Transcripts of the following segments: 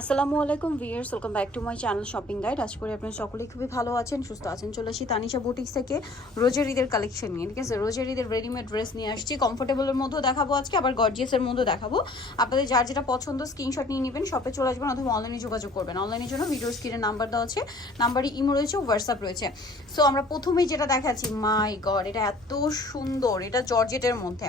আসসালামু আলাইকুম viewers, welcome back to my channel shopping guide. আশা করি আপনারা সকলেই খুবই ভালো আছেন, সুস্থ আছেন। চলে আসি তানিশা বুটিক্স থেকে রোজের ঈদের কালেকশন নিয়ে। ঠিক আছে, রোজের ঈদের রেডিমেড ড্রেস নিয়ে আসছি। কমফোর্টেবলের মধ্যেও দেখাবো আজকে, আবার গর্জিয়াসের মধ্যেও দেখাবো। আপনাদের যার যেটা পছন্দ স্ক্রিনশট নিয়ে নেবেন, শপে চলে আসবেন অথবা অনলাইনে যোগাযোগ করবেন। অনলাইনের জন্য ভিডিও স্ক্রিনে নাম্বার দেওয়া আছে, নাম্বারে ইমো রয়েছে, হোয়াটসঅ্যাপ রয়েছে। সো আমরা প্রথমেই যেটা দেখাচ্ছি, মাই গড, এটা এত সুন্দর। এটা জর্জেটের মধ্যে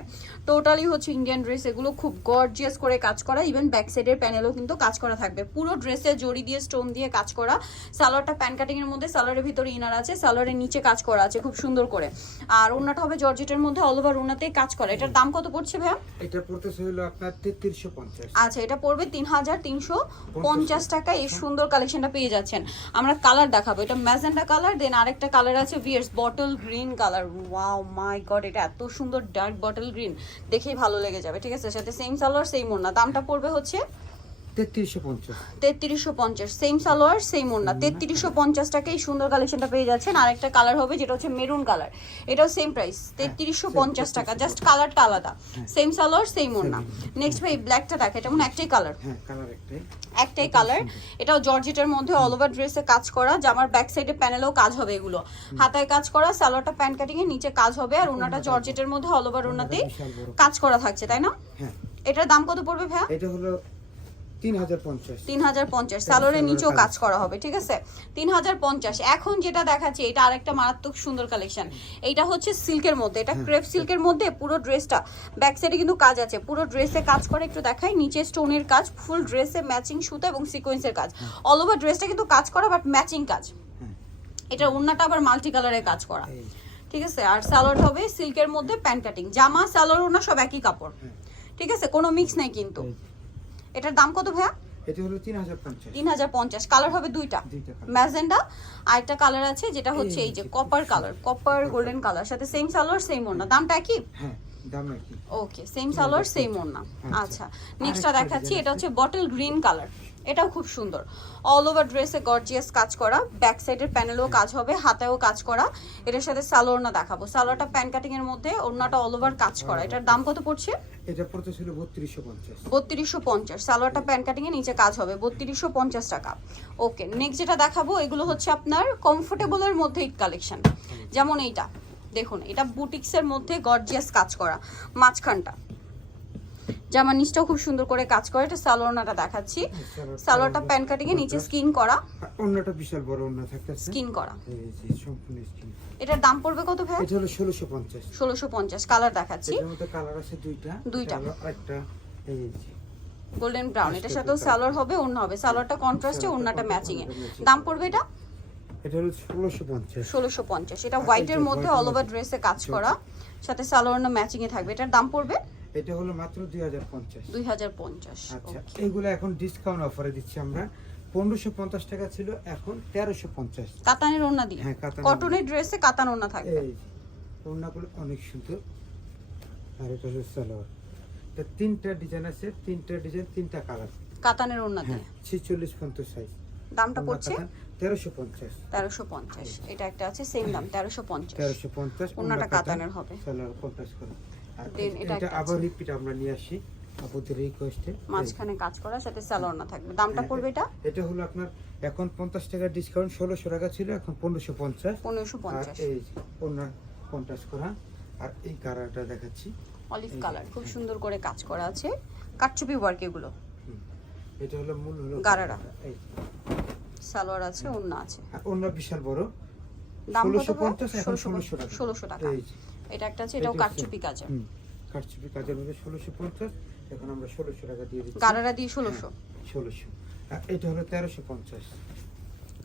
টোটালি হচ্ছে ইন্ডিয়ান ড্রেস। এগুলো খুব গর্জিয়াস করে কাজ করা, ইভেন ব্যাক সাইডের প্যানেলও কিন্তু কাজ করা থাকবে। পুরো ড্রেসে জড়ি দিয়ে স্টোন দিয়ে কাজ করা। সালোয়ারটা প্যান কাটিং এর মধ্যে, সালোয়ারের ভিতরে ইনার আছে, সালোয়ারের নিচে কাজ করা আছে খুব সুন্দর করে। আর ওন্নাটা হবে জর্জেটের মধ্যে, অল ওভার ওন্নাতেই কাজ করা। এটার দাম কত পড়ছে ভাইয়া? এটা পড়তেছে হলো আপনার 3350। আচ্ছা, এটা পড়বে 3350 টাকা। এই সুন্দর কালেকশনটা পেয়ে যাচ্ছেন। আমরা কালার দেখাবো, এটা ম্যাজেন্ডা কালার, দেন আরেকটা কালার আছে ভিয়ার্স bottle green colour. Wow my god, এটা এত সুন্দর ডার্ক বটল গ্রিন, দেখেই ভালো লেগে যাবে। ঠিক আছে, সাথে সেম সালোয়ার সেম ওন্না। দামটা পড়বে হচ্ছে 3350। সেম সালোয়ার সেম ওন্না, 3350 টাকা এই সুন্দর কালেকশনটা পেয়ে যাচ্ছেন। আরেকটা কালার হবে যেটা হচ্ছে মেরুন কালার, এটাও সেম প্রাইস 3350 টাকা, জাস্ট কালারটা আলাদা। সেম সালোয়ার সেম ওন্না। নেক্সট ভাই ব্ল্যাকটা দেখে, এটা মনে একটাই কালার। হ্যাঁ, কালার একটাই কালার। এটাও জর্জেটের মধ্যে অল ওভার ড্রেসে কাজ করা, জামার ব্যাক সাইডে প্যানেলেও কাজ হবে। এগুলো হাতায় কাজ করা, সালোয়ারটা প্যান্ট কাটিং এর নিচে কাজ হবে, আর ওন্নাটা জর্জেটের মধ্যে অল ওভার ওন্নাতেই কাজ করা থাকছে, তাই না? হ্যাঁ। এটার দাম কত পড়বে ভাইয়া? এটা হলো 3050। 3050। সালোয়ারের নিচেও কাজ করা হবে। ঠিক আছে, 3050। এখন যেটা দেখাচ্ছি, এটা আরেকটা মারাত্মক সুন্দর কালেকশন। এইটা হচ্ছে সিল্কের মধ্যে, এটা ক্রেপ সিল্কের মধ্যে। পুরো ড্রেসটা ব্যাক সাইডে কিন্তু কাজ আছে, পুরো ড্রেসে কাজ করে। একটু দেখাই, নিচে স্টোনের কাজ, ফুল ড্রেসে ম্যাচিং সুতা এবং সিকোয়েন্সের কাজ। অল ওভার ড্রেসটা কিন্তু কাজ করা, বাট ম্যাচিং কাজ। এটা ওন্নাটা আবার মাল্টি কালারে কাজ করা। ঠিক আছে, আর সালোয়ার হবে সিল্কের মধ্যে প্যান্ট কাটিং। জামা সালোয়ার ওন্না সব একই কাপড়। ঠিক আছে, কোনো মিক্স নাই কিন্তু। এটার দাম কত ভাইয়া? এটা হলো 3050। 3050। কালার হবে দুইটা, ম্যাজেন্ডা আর একটা কালার আছে যেটা হচ্ছে এই যে copper colour, copper golden colour, সাথে সেম সালোয়ার সেম ওন্না। দামটা কি? হ্যাঁ, দাম একই। ওকে, সেম সালোয়ার সেম ওন্না। আচ্ছা, নেক্সটটা দেখাচ্ছি, এটা হচ্ছে বটল গ্রিন কালার। এটাও খুব সুন্দর, অল ওভার ড্রেসে গর্জিয়াস কাজ করা, ব্যাক সাইডের প্যানেলও কাজ হবে, হাতেও কাজ করা। এটার সাথে সালোয়ারটা দেখাবো, সালোয়ারটা প্যান কাটিং এর মধ্যে, ওন্নাটা অল ওভার কাজ করা। এটার দাম কত পড়ছে? এটা পড়তেছিল 3250। 3250। সালোয়ারটা প্যান কাটিং এর নিচে কাজ হবে, 3250 টাকা। ওকে, নেক্সট যেটা দেখাবো, এগুলো হচ্ছে আপনার কমফোর্টেবলের মধ্যে কালেকশন। যেমন এইটা দেখুন, এটা বুটিক্সের মধ্যে গর্জিয়াস কাজ করা, মাঝখানটা জামার নিচটাও খুব সুন্দর করে কাজ করে। এটা সালোয়ারটা দেখাচ্ছি, সালোয়ারটা প্যান কাটিং এ নিচে স্কিন করা, ওন্নাটা বিশাল বড় ওন্না থাকতেছে, স্কিন করা। এই যে সম্পূর্ণ স্কিন। এটার দাম পড়বে কত ভাই? এটা হলো 1650। 1650। কালার দেখাচ্ছি, এর মধ্যে কালার আছে দুইটা। একটা এই যে গোল্ডেন ব্রাউন। এটার সাথেও সালোয়ার হবে, ওন্না হবে। সালোয়ারটা কন্ট্রাস্টে, ওন্নাটা ম্যাচিং এ। দাম পড়বে এটা? এটা হলো 1650। 1650। এটা হোয়াইটের মধ্যে অল ওভার ড্রেসে কাজ করা, সাথে সালোয়ারটা ম্যাচিং এ থাকবে। এটার দাম পড়বে? এটা হলো মাত্র 2050। 2050। আচ্ছা, এগুলো এখন ডিসকাউন্ট অফারে দিচ্ছি আমরা। 1550 টাকা ছিল, এখন 1350। কাতানের ওন্না দিয়ে। হ্যাঁ, কাতান। কটনের ড্রেসে কাতান ওন্না থাকবে। এই ওন্নাগুলো অনেক সুন্দর। আর এটা হলো সালোয়ার। এটা তিনটা ডিজাইন আছে, তিনটা ডিজাইন, তিনটা কালার। কাতানের ওন্না দিয়ে। 46 50 সাইজ। দামটা পড়ছে 1350। 1350। এটা একটা আছে সেম দাম, 1350। 1350। ওন্নাটা কাতানের হবে, সালোয়ার কন্ট্রাস্ট করা। আর দেন এটা এটা একটা আবার রিপিট আমরা নিয়ে আসি আপুদের রিকোয়েস্টে। মাঝখানে কাজ করা, সাথে সালোয়ার না থাকবে। দামটা পড়বে এটা? এটা হলো আপনার এখন 50 টাকা ডিসকাউন্ট, 1600 টাকা ছিল, এখন 1550। 1550। এই ওন্না কন্ট্রাস্ট করা। আর এই কালারটা দেখাচ্ছি, অলিভ কালার, খুব সুন্দর করে কাজ করা আছে, কাটচুপি ওয়ার্ক এগুলো। এটা হলো মূল হলো গারারা। এই সালোয়ার আছে, ওন্না আছে। ওন্না বিশাল বড়। দাম কত? 1650, এখন 1600 টাকা। 1600 টাকা। এই এটা একটা আছে, এটাও কাটচুপি কাজ। কাটচুপি কাজের মধ্যে 1650, এখন আমরা 1600 টাকা দিয়ে দিচ্ছি। গারারা দিয়ে 1600। 1600। আর এটা হলো 1350।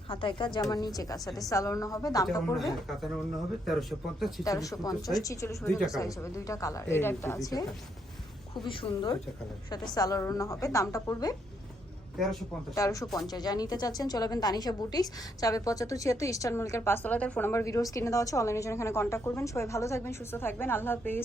হাতায় কাজ, জামার নিচে কাজ, সাথে সালোয়ার না হবে। দামটা পড়বে? কাতানের ওন্না হবে 1350। 1350। 46 পর্যন্ত সাইজ হবে, দুইটা কালার। এটা একটা আছে খুবই সুন্দর, সাথে সালোয়ার ওন্না হবে। দামটা পড়বে 1350। যা নিতে চাচ্ছেন চলবেন তানিশা বুটিক্স, 7576 ইস্টার্ন মল্লিকার 5 তলায়। তার ফোন নাম্বার ভিডিওস কিনে দেওয়া আছে, অনলাইনের জন্য এখানে কন্ট্যাক্ট করবেন। সবাই ভালো থাকবেন, সুস্থ থাকবেন, আল্লাহ হাফেজ।